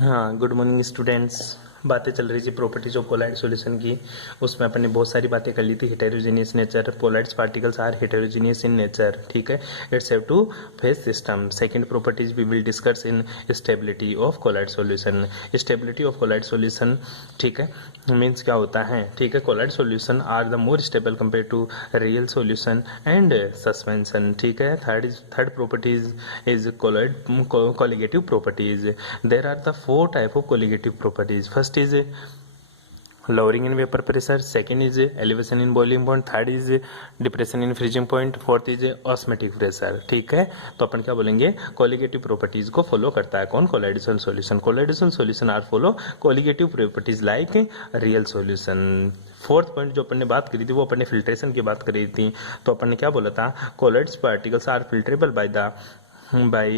हाँ, good morning students. बातें चल रही थी प्रॉपर्टीज ऑफ कोलाइड सॉल्यूशन की। उसमें अपन ने बहुत सारी बातें कर ली थी। Heterogeneous nature, colloids particles are heterogeneous in nature, ठीक है। It's have to phase system. Second properties we will discuss in stability of colloid solution. Stability of colloid solution, ठीक है, मीन्स क्या होता है, ठीक है। Colloid solution are the more stable compare to real solution and suspension, ठीक है। Third properties is colloid colligative properties. There are the four type of colligative properties. First is lowering in vapor pressure, second is elevation in boiling point, third is depression in freezing point, fourth is osmotic pressure, ठीक है। तो अपन क्या बोलेंगे, colligative properties को follow करता है कौन, colloidal solution. Colloidal solution are follow colligative properties like real solution. Fourth point जो अपन ने बात करी थी वो अपन ने फिल्ट्रेशन की बात करी थी। तो अपन ने क्या बोला था, colloids particles are filterable by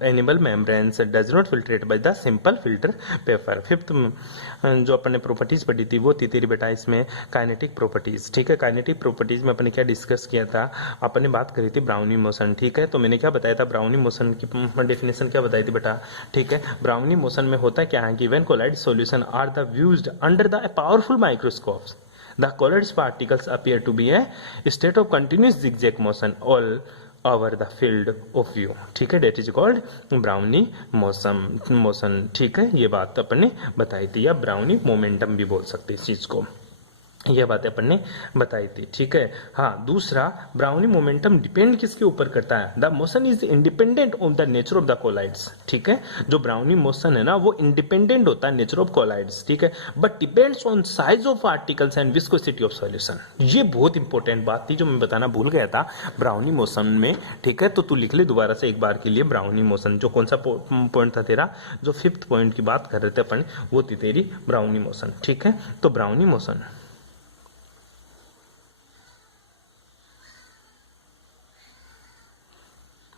animal membranes, does not filtrate by the simple filter paper. Fifth जो अपन ने प्रॉपर्टीज पढ़ी थी वो थी तेरी बेटा इसमें काइनेटिक प्रॉपर्टीज, ठीक है। काइनेटिक प्रॉपर्टीज में अपन ने क्या डिस्कस किया था, अपन ने बात करी थी ब्राउनी मोशन, ठीक है। तो मैंने क्या बताया था, ब्राउनी मोशन की डेफिनेशन क्या बताई थी बेटा, ठीक है। ब्राउनी मोशन में होता क्या है कि when colloid solution are the viewed under the powerful microscopes, the colloidal particles appear to be a state of continuous zigzag motion all over the field of view, ठीक है। That is called Brownian motion, ठीक है। ये बात अपन ने बताई थी, या ब्राउनी मोमेंटम भी बोल सकते इस चीज को। यह बातें अपन ने बताई थी, ठीक है। हाँ, दूसरा, ब्राउनी मोमेंटम डिपेंड किसके ऊपर करता है, the motion is independent of the nature of the colloids, ठीक है। जो ब्राउनी मोशन है ना वो इंडिपेंडेंट होता है नेचर ऑफ कोलाइड्स, ठीक है, but depends on size of particles and viscosity of solution. ये बहुत इंपॉर्टेंट बात थी जो मैं बताना भूल गया था ब्राउनी मोशन में, ठीक है। तो तू लिख ले दोबारा से एक बार के लिए ब्राउनी मोशन। जो कौन सा पॉइंट था तेरा, जो फिफ्थ पॉइंट की बात कर रहे थे अपन, वो थी तेरी ब्राउनी मोशन, ठीक है। तो ब्राउनी मोशन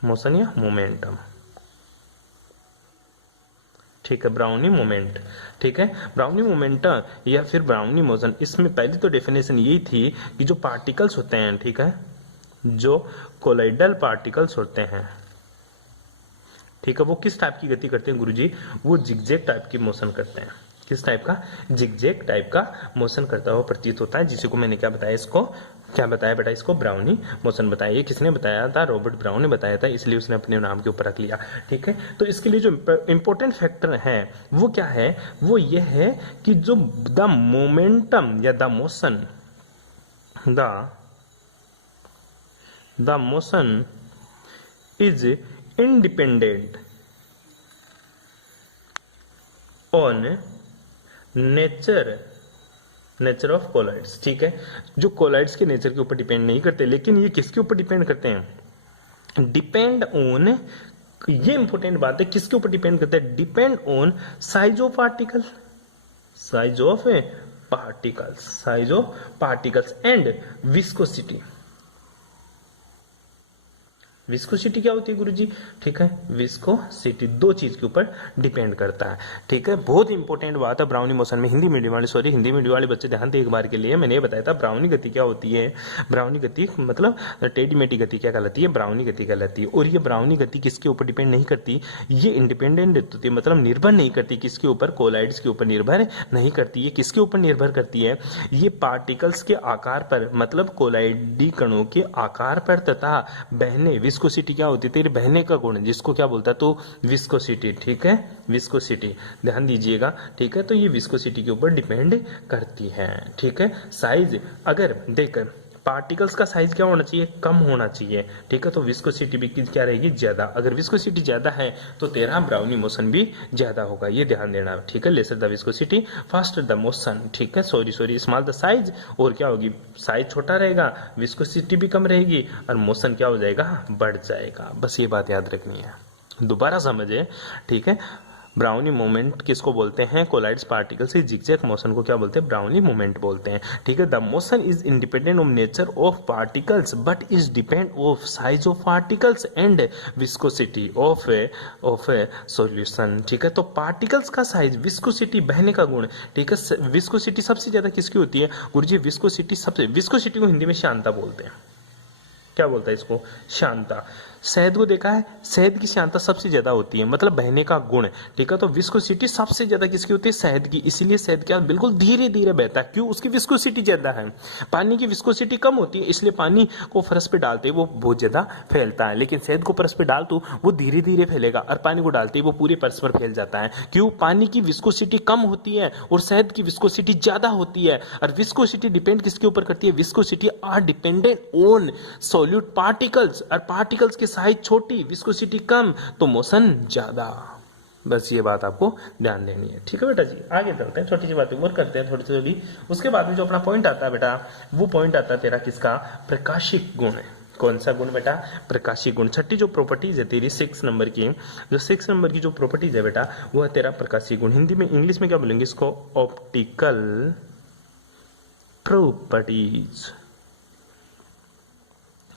मोशन या मोमेंटम, ठीक है, ब्राउनी मोमेंट, ठीक है। ब्राउनी मोमेंटम या फिर ब्राउनी मोशन, इसमें पहली तो डेफिनेशन यही थी कि जो पार्टिकल्स होते हैं, ठीक है, जो कोलाइडल पार्टिकल्स होते हैं, ठीक है, वो किस टाइप की गति करते हैं गुरुजी, वो जिगजैग टाइप की मोशन करते हैं। किस टाइप का, जिगजैग टाइप का मोशन करता हुआ प्रतीत होता है, जिसे को मैंने क्या बताया, इसको क्या बताया बेटा, इसको ब्राउनी मोशन बताया। ये किसने बताया था, रॉबर्ट ब्राउन ने बताया था, इसलिए उसने अपने नाम के ऊपर रख लिया, ठीक है। तो इसके लिए जो इंपॉर्टेंट फैक्टर है वो क्या है, वो ये है कि जो द मोमेंटम या the motion is independent on nature of colloids, ठीक है। जो कोलाइड्स के नेचर के ऊपर डिपेंड नहीं करते, लेकिन ये किसके ऊपर डिपेंड करते हैं, डिपेंड ऑन, ये इंपॉर्टेंट बात है, किसके ऊपर डिपेंड करते हैं, depend on size of particles and viscosity. Viscosity क्या होती है गुरुजी, ठीक है, विस्कोसिटी दो चीज के ऊपर डिपेंड करता है, ठीक है। बहुत इंपॉर्टेंट बात है ब्राउनी मोशन में। हिंदी मीडियम वाले बच्चे ध्यान दे एक बार के लिए। मैंने ये बताया था ब्राउनी गति क्या होती है, ब्राउनी गति मतलब टेढ़ी मेढ़ी गति क्या कहलाती है, ब्राउनी गति कहलाती है। और ये ब्राउनी गति किसके ऊपर डिपेंड नहीं करती, ये इंडिपेंडेंट होती है, मतलब निर्भर नहीं करती किसके ऊपर, कोलाइड्स के ऊपर निर्भर नहीं करती है। किसके ऊपर निर्भर करती है, ये पार्टिकल्स के आकार पर, मतलब कोलाइडी कणों के आकार पर तथा बहने, विस्कोसिटी क्या होती है, तेरे बहने का गुण, जिसको क्या बोलता है, तो विस्कोसिटी, ठीक है, विस्कोसिटी ध्यान दीजिएगा, ठीक है। तो ये विस्कोसिटी के ऊपर डिपेंड करती है, ठीक है। साइज, अगर देख पार्टिकल्स का साइज क्या होना चाहिए, कम होना चाहिए, ठीक है, तो विस्कोसिटी भी क्या रहेगी, ज्यादा। अगर विस्कोसिटी ज्यादा है तो तेरा ब्राउनी मोशन भी ज्यादा होगा, ये ध्यान देना, ठीक है। Lesser the viscosity faster the motion, ठीक है, सॉरी स्मॉल द साइज, और क्या होगी, साइज छोटा रहेगा, विस्कोसिटी भी कम रहेगी, और मोशन क्या हो जाएगा, बढ़ जाएगा। बस ये बात याद रखनी है, दोबारा समझे, ठीक है। ब्राउनी मोमेंट किसको बोलते हैं, कोलाइड्स पार्टिकल से जिगजैग मोशन को क्या बोलते हैं, ब्राउनी मोमेंट बोलते हैं, ठीक है। The motion is independent of nature of particles but is depend of size of particles and viscosity of solution, ठीक है। तो पार्टिकल्स का साइज, विस्कोसिटी बहने का गुण, ठीक है। विस्कोसिटी सबसे ज्यादा किसकी होती है गुरुजी, विस्कोसिटी को हिंदी में शांता बोलते हैं, क्या बोलता है इसको, शांता। शहद को देखा है, शहद की श्यानता सबसे ज्यादा होती है, मतलब बहने का गुण, ठीक है। तो विस्कोसिटी सबसे ज्यादा किसकी होती है? शहद की। इसीलिए शहद क्या बिल्कुल धीरे धीरे बहता है, क्यों? उसकी विस्कोसिटी ज्यादा है। पानी की विस्कोसिटी कम होती है, इसलिए पानी को फर्श पे डालते ही वो बहुत ज्यादा फैलता है, लेकिन शहद को फर्श पे डाल तो वो धीरे धीरे फैलेगा, और पानी को डालते ही वो पूरे फर्श पर फैल जाता है। क्यों? पानी की विस्कोसिटी कम होती है और शहद की विस्कोसिटी ज्यादा होती है। और विस्कोसिटी डिपेंड किसके ऊपर करती है? Viscosity are dependent on solute particles, और पार्टिकल्स की साइज छोटी, विस्कोसिटी कम, तो मोशन ज्यादा। बस ये बात आपको ध्यान देनी है, ठीक है बेटा जी। आगे चलते हैं, छोटी सी बातें और करते हैं थोड़ी थोड़ी। उसके बाद में जो अपना पॉइंट आता है बेटा, वो पॉइंट आता है तेरा किसका? प्रकाशिक गुण है। कौन सा गुण बेटा? प्रकाशिक गुण। छठी जो प्रॉपर्टीज है तेरी 6 नंबर की, जो 6 नंबर की जो प्रॉपर्टीज है बेटा, वो है तेरा प्रकाशिक गुण। हिंदी में, इंग्लिश में क्या बोलेंगे इसको? ऑप्टिकल प्रॉपर्टीज,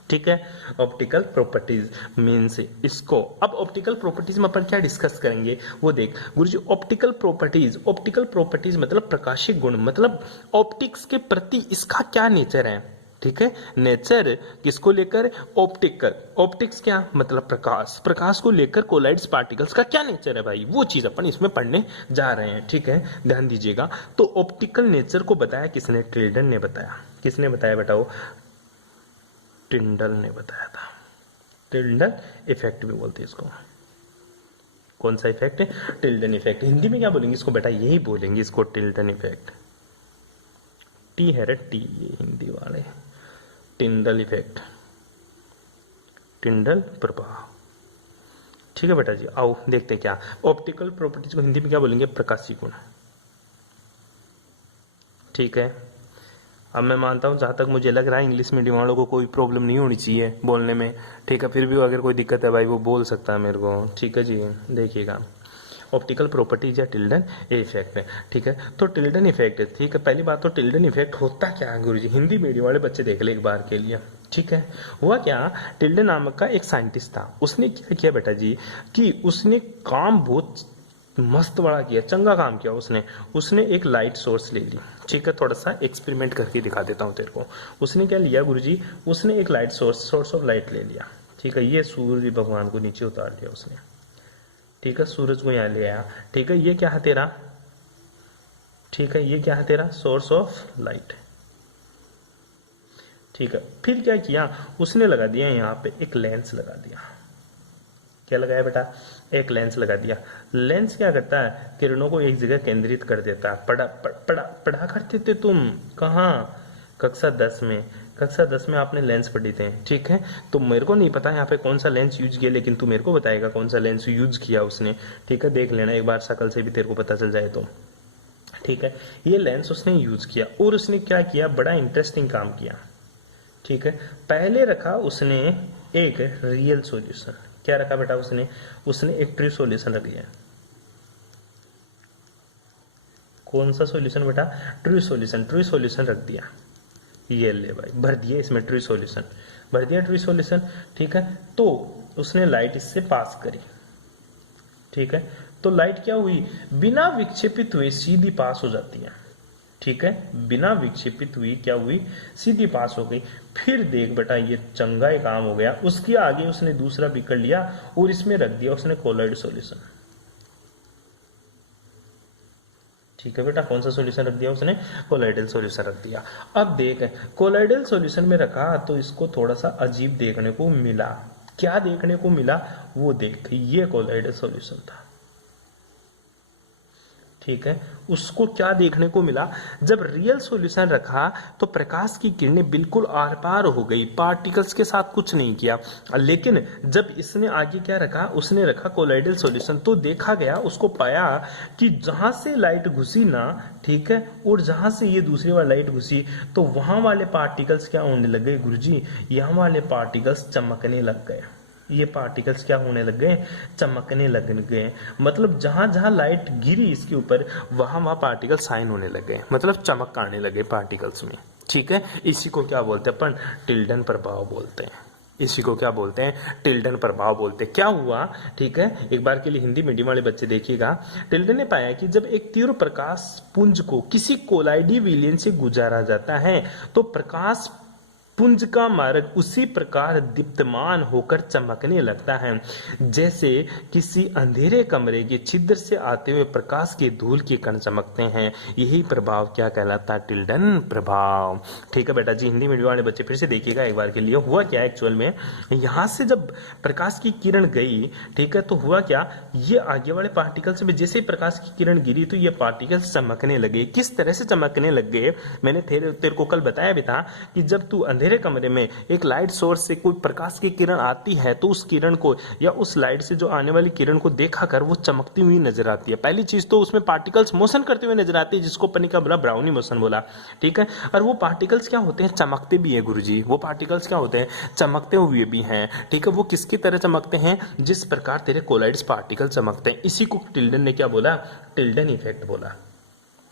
ठीक है। ऑप्टिकल प्रॉपर्टीज मीन्स इसको। अब ऑप्टिकल प्रॉपर्टीज में अपन क्या डिस्कस करेंगे वो देख गुरुजी। ऑप्टिकल प्रॉपर्टीज, ऑप्टिकल प्रॉपर्टीज मतलब प्रकाशिक गुण, मतलब ऑप्टिक्स के प्रति इसका क्या नेचर है, ठीक है। नेचर किसको लेकर? ऑप्टिकल। ऑप्टिक्स क्या मतलब? प्रकाश। प्रकाश को लेकर कोलाइड्स पार्टिकल्स का क्या नेचर है भाई, वो चीज अपन इसमें पढ़ने जा रहे हैं, ठीक है। ध्यान दीजिएगा। तो ऑप्टिकल नेचर को बताया किसने? टिल्डन ने बताया। किसने बताया बेटा? वो टिंडल ने बताया था। टिल्डन इफेक्ट भी बोलते हैं इसको। कौन सा इफेक्ट है? Tilden effect. हिंदी में क्या बोलेंगे इसको बेटा? यही बोलेंगे इसको, टिल्डन इफेक्ट। टी है रे टी, ये हिंदी वाले। टिंडल इफेक्ट, टिंडल प्रभाव, ठीक है बेटा जी। आओ देखते हैं क्या ऑप्टिकल प्रॉपर्टीज को हिंदी में क्या बोलेंगे? प्रकाशिक गुण, ठीक है। अब मैं मानता हूँ, जहाँ तक मुझे लग रहा है इंग्लिश मीडियम वालों को कोई प्रॉब्लम नहीं होनी चाहिए बोलने में, ठीक है। फिर भी अगर कोई दिक्कत है भाई वो बोल सकता है मेरे को, ठीक है जी। देखिएगा, ऑप्टिकल प्रॉपर्टीज या टिल्डन इफेक्ट है, ठीक है। तो टिल्डन इफेक्ट है, ठीक है। पहली बात तो टिल्डन इफेक्ट होता क्या है गुरुजी? हिंदी मीडियम वाले बच्चे देख ले एक बार के लिए, ठीक है। हुआ क्या? टिल्डन नामक का एक साइंटिस्ट था। उसने क्या किया बेटा जी कि उसने काम बहुत मस्त बड़ा किया, चंगा काम किया उसने एक लाइट सोर्स ले ली, ठीक है। थोड़ा सा एक्सपेरिमेंट करके दिखा देता हूँ तेरे को। उसने क्या लिया गुरुजी? उसने एक लाइट सोर्स ऑफ लाइट ले लिया, ठीक है। ये सूर्य भगवान को नीचे उतार लिया उसने, ठीक है। सूरज को यहाँ ले आया, ठीक है। ये क्या है तेरा? ठीक है, ये क्या है तेरा? सोर्स ऑफ लाइट, ठीक है। फिर क्या किया उसने? लगा दिया यहाँ पे एक लेंस लगा दिया। क्या लगाया बेटा? एक लेंस लगा दिया। लेंस क्या करता है? किरणों को एक जगह केंद्रित कर देता है। पढ़ा करते थे तुम कहाँ? कक्षा 10 में। कक्षा 10 में आपने लेंस पढ़ी थे, ठीक है। तो मेरे को नहीं पता यहाँ पे कौन सा लेंस यूज किया, लेकिन तू मेरे को बताएगा कौन सा लेंस यूज किया उसने, ठीक है। देख लेना एक बार, शक्ल से भी तेरे को पता चल जाए तो, ठीक है। ये लेंस उसने यूज किया और उसने क्या किया? बड़ा इंटरेस्टिंग काम किया, ठीक है। पहले रखा उसने एक रियल सॉल्यूशन। क्या रखा बेटा उसने एक ट्रू सॉल्यूशन रख दिया। कौन सा सॉल्यूशन बेटा? ट्रू सॉल्यूशन रख दिया। ये ले भाई, भर दिए इसमें ट्रू सॉल्यूशन, भर दिया ट्रू सॉल्यूशन, ठीक है। तो उसने लाइट इससे पास करी, ठीक है। तो लाइट क्या हुई? बिना विक्षेपित हुए सीधी पास हो जाती है, ठीक है। बिना विक्षेपित हुई क्या हुई? सीधी पास हो गई। फिर देख बेटा, ये चंगा ही काम हो गया। उसके आगे उसने दूसरा बीकर लिया और इसमें रख दिया उसने कोलॉइड सॉल्यूशन, ठीक है बेटा। कौन सा सॉल्यूशन रख दिया उसने? कोलॉइडल सॉल्यूशन रख दिया। अब देख, कोलॉइडल सॉल्यूशन में रखा तो इसको थोड़ा सा अजीब देखने को मिला। क्या देखने को मिला वो देख, ये कोलॉइडल सॉल्यूशन था, ठीक है। उसको क्या देखने को मिला? जब रियल सॉल्यूशन रखा तो प्रकाश की किरणें बिल्कुल आर पार हो गई, पार्टिकल्स के साथ कुछ नहीं किया। लेकिन जब इसने आगे क्या रखा? उसने रखा कोलॉइडल सॉल्यूशन, तो देखा गया, उसको पाया कि जहां से लाइट घुसी ना, ठीक है, और जहां से ये दूसरी वाली लाइट घुसी, तो वहां वाले पार्टिकल्स क्या होने लग गए गुरुजी? यहाँ वाले पार्टिकल्स चमकने लग गए। ये पार्टिकल्स क्या होने लग गए? चमकने लग गए। मतलब जहां जहां लाइट गिरी इसके ऊपर, वहां वहां पार्टिकल साइन होने लग गए, मतलब चमक आने लगे पार्टिकल्स में, ठीक है। इसी को क्या बोलते हैं अपन? टिल्डन प्रभाव बोलते हैं। इसी को क्या बोलते हैं? टिल्डन प्रभाव बोलते हैं। क्या हुआ, ठीक है, एक बार के लिए हिंदी मीडियम वाले बच्चे देखिएगा। टिल्डन ने पाया कि जब एक तीव्र प्रकाश पुंज को किसी कोलाइडी विलयन से गुजारा जाता है तो प्रकाश पुंज का मार्ग उसी प्रकार दीप्तमान होकर चमकने लगता है जैसे किसी अंधेरे कमरे के छिद्र से आते हुए प्रकाश के धूल के कण चमकते हैं। यही प्रभाव क्या कहलाता है? टिल्डन प्रभाव। ठीक है बेटा जी, हिंदी मीडियम वाले बच्चे फिर से देखिएगा एक बार के लिए। हुआ क्या एक्चुअल में, यहां से जब प्रकाश की किरण गई, ठीक है, तो हुआ क्या, ये आगे वाले पार्टिकल्स में जैसे ही प्रकाश की किरण गिरी तो ये पार्टिकल्स चमकने लगे। किस तरह से चमकने लग गए? मैंने तेरे को कल बताया भी था कि जब तू अंधेरे कमरे में एक लाइट सोर्स से कोई प्रकाश की किरण आती है तो उस किरण को या उस लाइट से जो आने वाली किरण को देखा कर वो चमकती हुई नजर आती है। पहली चीज तो उसमें पार्टिकल्स मोशन करते हुए नजर आती है, जिसको अपन का बोला ब्राउनी मोशन बोला। ठीक है, और वो पार्टिकल्स क्या होते हैं? चमकते भी है गुरुजी। वो पार्टिकल्स क्या होते हैं? चमकते हुए भी हैं। ठीक है, वो किसकी तरह चमकते हैं? जिस प्रकार तेरे कोलाइड्स पार्टिकल चमकते हैं। इसी को टिल्डन ने क्या बोला? टिल्डन इफेक्ट बोला।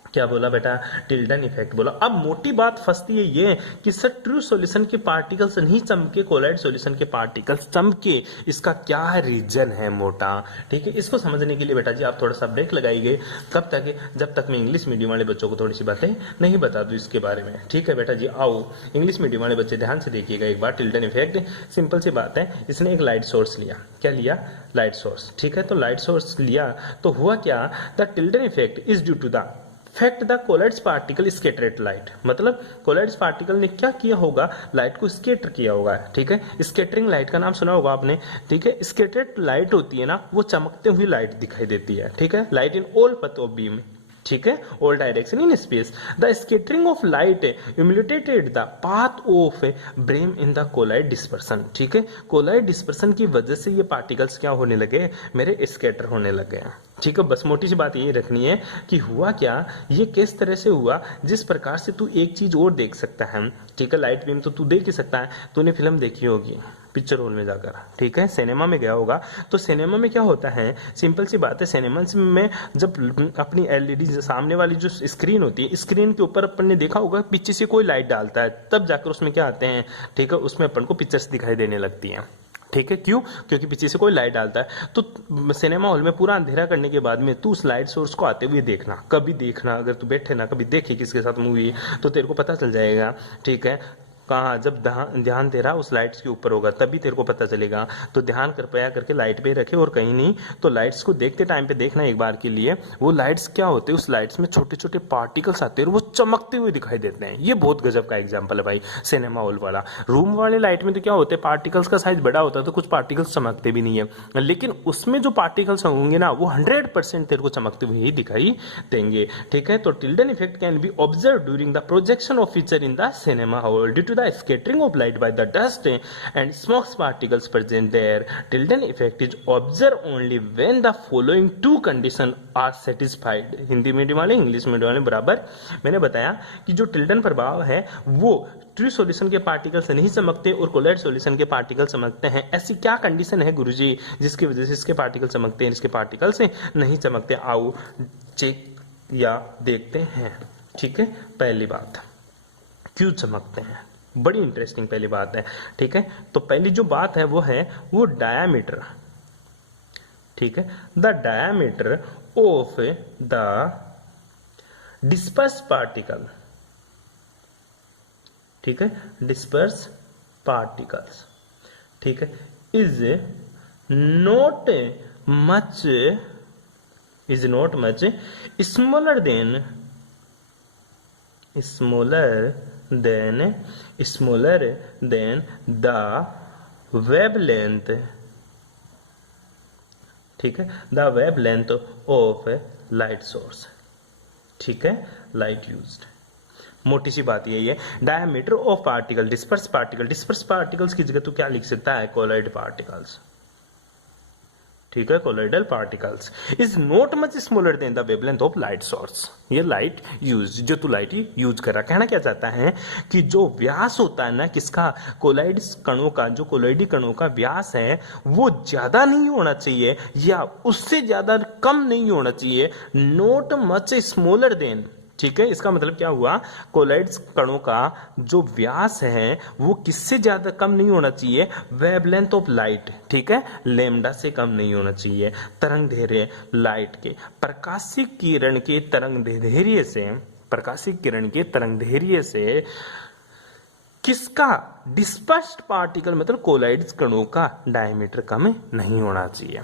क्या बोला बेटा? टिल्डन इफेक्ट बोला। अब मोटी बात फंसती है ये कि सर ट्रू सॉल्यूशन के पार्टिकल्स नहीं चमके, कोलाइड सॉल्यूशन के पार्टिकल्स चमके, इसका क्या रीजन है मोटा? ठीक है, इसको समझने के लिए बेटा जी आप थोड़ा सा ब्रेक लगाइए। कब तक? जब तक मैं इंग्लिश मीडियम वाले बच्चों को थोड़ी सी बातें नहीं बता दूं इसके बारे में। ठीक है बेटा जी, आओ इंग्लिश मीडियम वाले बच्चे ध्यान से देखिएगा एक बार। टिल्डन इफेक्ट सिंपल सी बात है, इसने एक लाइट सोर्स लिया। क्या लिया? Light source. ठीक है, तो लाइट सोर्स लिया तो हुआ क्या? The Tyndall effect is due to the fact the colloids particle scattered light. मतलब कोलाइड्स पार्टिकल ने क्या किया होगा? लाइट को स्कैटर किया होगा। ठीक है, स्कैटरिंग लाइट का नाम सुना होगा आपने। ठीक है, स्कैटर्ड लाइट होती है ना, वो चमकते हुई लाइट दिखाई देती है। ठीक है, light in all path of beam. ठीक है, all direction in space. The scattering of light imitated the path of beam in the colloid dispersion. ठीक है, कोलाइड डिस्पर्सन की वजह से ये पार्टिकल्स क्या होने लगे? मेरे स्कैटर होने लगे। ठीक है, बस मोटी सी बात यही रखनी है कि हुआ क्या, ये किस तरह से हुआ। जिस प्रकार से तू एक चीज और देख सकता है, ठीक है, लाइट बीम तो तू देख ही सकता है। तूने फिल्म देखी होगी पिक्चर हॉल में जाकर, ठीक है, सिनेमा में गया होगा। तो सिनेमा में क्या होता है? सिंपल सी बात है, सिनेमा में जब अपनी एलईडी सामने वाली जो स्क्रीन होती है, स्क्रीन के ऊपर अपन ने देखा होगा पीछे से कोई लाइट डालता है, तब जाकर उसमें क्या आते हैं? ठीक है, उसमें अपन को पिक्चर्स दिखाई देने लगती हैं। ठीक है, क्यों? क्योंकि पीछे से कोई लाइट डालता है। तो सिनेमा हॉल में पूरा अंधेरा करने के बाद में तू उस लाइट सोर्स को आते हुए देखना, कभी देखना, अगर तू बैठे ना कभी देखे किसके साथ मूवी, तो तेरे को पता चल जाएगा। ठीक है, कहाँ जब ध्यान तेरा उस लाइट्स के ऊपर होगा तभी तेरे को पता चलेगा। तो ध्यान कृपया करके लाइट पे रखे और कहीं नहीं। तो लाइट्स को देखते टाइम पे देखना एक बार के लिए, वो लाइट्स क्या होते हैं? उस लाइट्स में छोटे छोटे पार्टिकल्स आते हैं और वो चमकते हुए दिखाई देते हैं। ये बहुत गजब का एग्जाम्पल है भाई, सिनेमा हॉल वाला। रूम वाले लाइट में तो क्या होते हैं? पार्टिकल्स का साइज बड़ा होता है तो कुछ पार्टिकल्स चमकते भी नहीं है, लेकिन उसमें जो पार्टिकल्स होंगे ना वो 100% तेरे को चमकते हुए ही दिखाई देंगे। ठीक है, तो Tyndall effect can be observe during the projection of feature in the cinema hall due to the scattering of light by the dust and smoke particles present there. Tilden effect is observed only when the following two conditions are satisfied. Hindi medium वाले English medium वाले बराबर। मैंने बताया कि जो Tilden प्रभाव है वो ट्रू सॉल्यूशन के पार्टिकल से नहीं चमकते और कोलाइड सॉल्यूशन के पार्टिकल चमकते हैं। ऐसी क्या कंडीशन है गुरुजी जिसकी वजह से इसके पार्टिकल चमकते हैं, इसके पार्टिकल से नहीं चमकते? आओ चेक या देखते हैं। ठीक है, पहली बात, क्यों चमकते हैं? बड़ी इंटरेस्टिंग पहली बात है। ठीक है, तो पहली जो बात है वो डायामीटर। ठीक है, the diameter of the disperse particle. ठीक है, डिस्पर्स पार्टिकल्स, ठीक है, is not much smaller than the wavelength. ठीक है, the wavelength of light source. ठीक है, लाइट यूज्ड। मोटी सी बात यही है, diameter of particle, disperse particles की जगह तो क्या लिख सकता है? Colloid particles. ठीक है, colloidal particles is not much smaller than the wavelength of light source. ये लाइट यूज, जो तू लाइट यूज कर रहा, कहना क्या चाहता है कि जो व्यास होता है ना किसका? कोलाइड कणों का, जो कोलाइडी कणों का व्यास है वो ज्यादा नहीं होना चाहिए या उससे ज्यादा कम नहीं होना चाहिए। Not much smaller then. ठीक है, इसका मतलब क्या हुआ? कोलाइड्स कणों का जो व्यास है वो किससे ज्यादा कम नहीं होना चाहिए? Wavelength of light. ठीक है, लैम्डा से कम नहीं होना चाहिए। तरंग दैर्घ्य लाइट के, प्रकाशिक किरण के तरंग दैर्घ्य से किसका? डिस्पर्स्ड पार्टिकल मतलब कोलाइड्स कणों का डायमीटर कम नहीं होना चाहिए।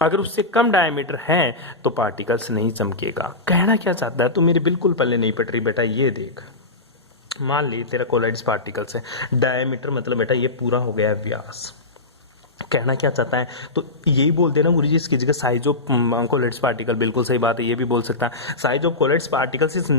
अगर उससे कम डायमीटर है तो पार्टिकल्स नहीं चमकेगा। कहना क्या चाहता है? तू मेरे बिल्कुल पल्ले नहीं पट रही बेटा। ये देख, मान ली तेरा कोलाइड्स पार्टिकल्स है, डायमीटर मतलब बेटा ये पूरा हो गया व्यास। कहना क्या चाहता है? तो यही बोल देना गुरुजी इसकी जगह साइज ऑफ कोलाइड्स पार्टिकल। बिल्कुल सही बात है, ये भी बोल सकता है size of colloids particles is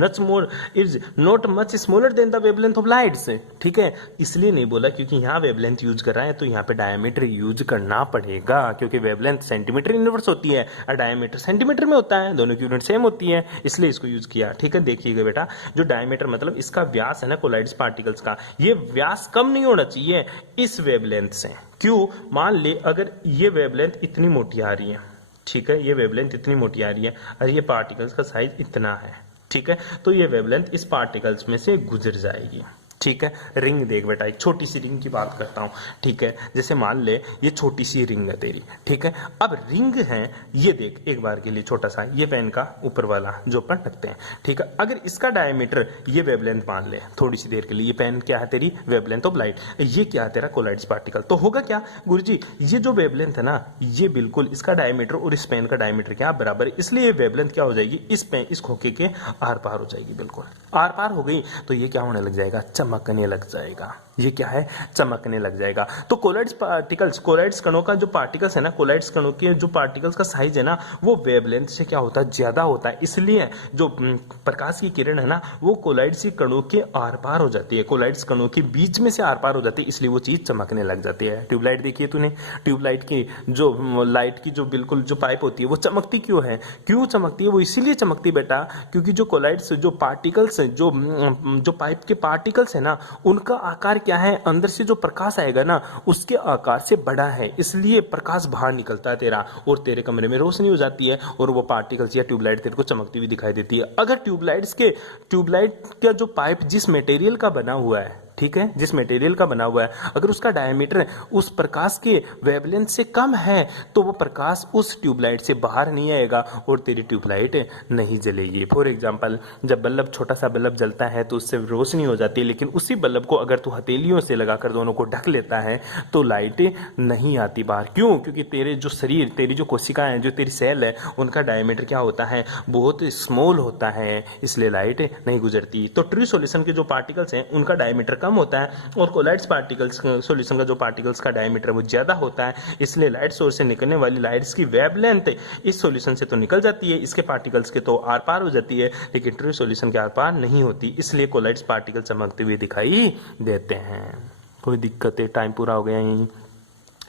not much smaller than the wavelength of lights. ठीक है, इसलिए नहीं बोला क्योंकि यहाँ वेवलेंथ यूज कर रहा है तो यहाँ पे डायमीटर यूज करना पड़ेगा, क्योंकि वेवलेंथ सेंटीमीटर इनवर्स होती है और डायमीटर सेंटीमीटर में होता है, दोनों की यूनिट सेम होती है, इसलिए इसको यूज किया। ठीक है, देखिएगा बेटा, जो डायमीटर मतलब इसका व्यास है ना कोलाइड्स पार्टिकल्स का, ये व्यास कम नहीं होना चाहिए इस वेवलेंथ से। क्यों? मान ले अगर ये वेवलेंथ इतनी मोटी आ रही है, ठीक है, ये वेवलेंथ इतनी मोटी आ रही है और ये पार्टिकल्स का साइज इतना है, ठीक है, तो ये वेवलेंथ इस पार्टिकल्स में से गुजर जाएगी। ठीक है, रिंग देख बेटा, एक छोटी सी रिंग की बात करता हूं। ठीक है, जैसे मान ले ये छोटी सी रिंग है तेरी। ठीक है, अब रिंग है, ये देख एक बार के लिए छोटा सा, ये पेन का ऊपर वाला जो अपन रखते हैं। ठीक है, अगर इसका डायमीटर ये वेवलेंथ मान ले थोड़ी सी देर के लिए, ये पेन क्या है तेरी? Wavelength of light. ये क्या है तेरा? Colloids particle. तो होगा क्या गुरुजी? ये जो वेवलेंथ है ना, ये बिल्कुल इसका डायमीटर और इस पेन का डायमीटर क्या बराबर है, इसलिए वेवलेंथ क्या हो जाएगी? इस खोखे के आर पार हो जाएगी। बिल्कुल आर पार हो गई तो ये क्या होने लग जाएगा? चमकने लग जाएगा। ये क्या है? चमकने लग जाएगा। तो कोलाइड्स पार्टिकल्स, कोलाइड्स कणों का जो पार्टिकल्स है ना, कोलाइड्स कणों के जो पार्टिकल्स का साइज है ना, वो वेवलेंथ से क्या होता है? ज्यादा होता है। इसलिए जो प्रकाश की किरण है ना, वो कोलाइड्स कणों के आर पार हो जाती है, कोलाइड्स कणों के बीच में से आर पार हो जाती है, इसलिए वो चीज चमकने लग जाती है। ट्यूबलाइट देखिए तूने, ट्यूबलाइट की जो लाइट की जो बिल्कुल जो पाइप होती है वो चमकती क्यों है? क्यों चमकती है? वो इसीलिए चमकती बेटा क्योंकि जो कोलाइड्स जो पार्टिकल्स जो पाइप के पार्टिकल्स है ना, उनका आकार क्या है? अंदर से जो प्रकाश आएगा ना उसके आकार से बड़ा है, इसलिए प्रकाश बाहर निकलता है तेरा और तेरे कमरे में रोशनी हो जाती है और वो पार्टिकल्स या ट्यूबलाइट तेरे को चमकती हुई दिखाई देती है। अगर ट्यूबलाइट का जो पाइप जिस मटेरियल का बना हुआ है, ठीक है, जिस मटेरियल का बना हुआ है, अगर उसका डायमीटर उस प्रकाश के वेवलेंथ से कम है तो वो प्रकाश उस ट्यूबलाइट से बाहर नहीं आएगा और तेरी ट्यूबलाइट नहीं जलेगी। फॉर एग्जांपल, जब बल्ब, छोटा सा बल्ब जलता है तो उससे रोशनी हो जाती है, लेकिन उसी बल्ब को अगर तू हथेलियों से लगाकर दोनों को ढक लेता है तो लाइट नहीं आती बाहर। क्यों? क्योंकि तेरे जो शरीर, तेरी जो कोशिकाएं, जो तेरी सेल है, उनका डायमीटर क्या होता है? बहुत स्मॉल होता है, इसलिए लाइट नहीं गुजरती। तो ट्रू सॉल्यूशन के जो पार्टिकल्स हैं उनका डायमीटर कम होता है और कोलाइड्स पार्टिकल्स सॉल्यूशन का जो पार्टिकल्स का डायमीटर वो ज्यादा होता है, इसलिए लाइट सोर्स से निकलने वाली लाइट्स की वेवलेंथ इस सॉल्यूशन से तो निकल जाती है, इसके पार्टिकल्स के तो आर पार हो जाती है, लेकिन ट्रू सॉल्यूशन के आर पार नहीं होती, इसलिए कोलाइड्स पार्टिकल चमकते हुए दिखाई देते हैं। कोई दिक्कत है? टाइम पूरा हो गया यहीं।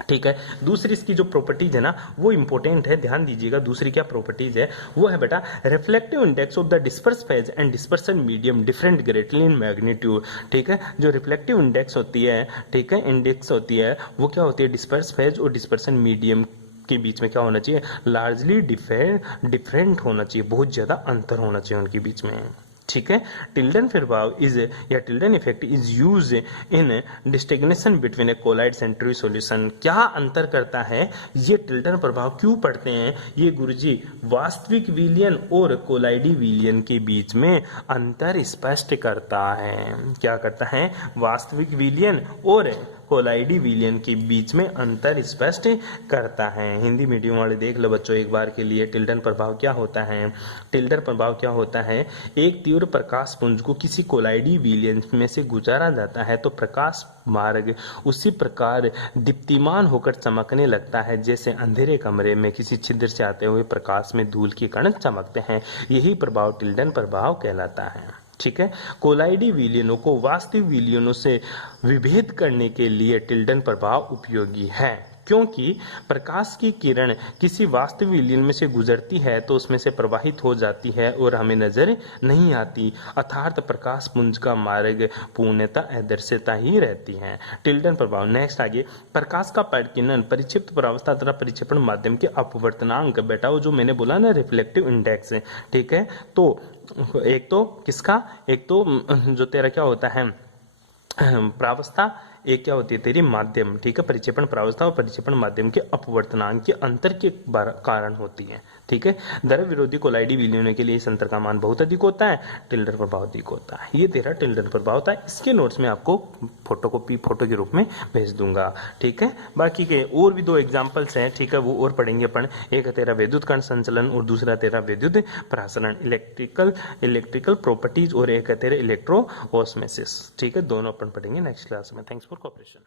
ठीक है, दूसरी इसकी जो प्रॉपर्टीज है ना वो इंपॉर्टेंट है, ध्यान दीजिएगा। दूसरी क्या प्रॉपर्टीज है? वो है बेटा reflective index of the disperse phase and dispersion medium different greatly in magnitude. ठीक है, जो रिफ्लेक्टिव इंडेक्स होती है, ठीक है, इंडेक्स होती है, वो क्या होती है? डिस्पर्स फेज और डिस्पर्सन मीडियम के बीच में क्या होना चाहिए? लार्जली डिफरेंट होना चाहिए, बहुत ज्यादा अंतर होना चाहिए उनके बीच में। ठीक है, टिल्डन प्रभाव इज या Tyndall effect is use in distinguishing between a colloids and true solution. क्या अंतर करता है ये टिल्डन प्रभाव? क्यों पढ़ते हैं ये गुरुजी? वास्तविक विलयन और कोलाइडी विलयन के बीच में अंतर स्पष्ट करता है। क्या करता है? वास्तविक विलयन और कोलाइडी विलयन के बीच में अंतर स्पष्ट करता है। हिंदी मीडियम वाले देख लो बच्चों एक बार के लिए, टिल्डन प्रभाव क्या होता है? टिल्डन प्रभाव क्या होता है? एक तीव्र प्रकाश पुंज को किसी कोलाइडी विलयन में से गुजारा जाता है तो प्रकाश मार्ग उसी प्रकार दीप्तिमान होकर चमकने लगता है जैसे अंधेरे कमरे में किसी छिद्र से आते हुए प्रकाश में धूल के कण चमकते हैं। यही प्रभाव टिल्डन प्रभाव कहलाता है। ठीक है, कोलाइडी विलयनों को वास्तविक विलयनों से विभेद करने के लिए टिल्डन प्रभाव उपयोगी है, क्योंकि प्रकाश की किरण किसी वास्तविक विलयन में से गुजरती है तो उसमें से प्रवाहित हो जाती है और हमें नजर नहीं आती, अर्थात प्रकाश पुंज का मार्ग पूर्णतः अदृश्यता ही रहती है। टिल्डन प्रभाव। नेक्स्ट आगे, प्रकाश का परिकिरण, परिक्षिप्त प्रावस्था तथा परिक्षेपण माध्यम के अपवर्तनांक। बेटा वो जो मैंने बोला ना रिफ्लेक्टिव इंडेक्स, ठीक है, तो एक तो किसका? एक तो जो तेरा क्या होता है प्रावस्था, एक क्या होती है तेरी माध्यम, ठीक है, परिक्षेपण प्रावस्था और परिक्षेपण माध्यम के अपवर्तनांक के अंतर के कारण होती है, ठीक है। द्रव विरोधी कोलाइडी विलयनों के लिए इस अंतर का मान बहुत अधिक होता है, टिल्डर प्रभाव अधिक होता है। ये तेरा टिल्डर प्रभाव होता है। इसके नोट्स में आपको फोटो के रूप में भेज दूंगा, ठीक है। बाकी के और भी 2 एग्जांपल्स हैं, ठीक है, वो और पढ़ेंगे अपन। एक है तेरा विद्युत कण संचलन और दूसरा तेरा विद्युत प्रसरण, इलेक्ट्रिकल प्रॉपर्टीज, और एक है तेरे इलेक्ट्रो ऑस्मोसिस, ठीक है। दोनों अपन पढ़ेंगे नेक्स्ट क्लास में। Thanks for cooperation.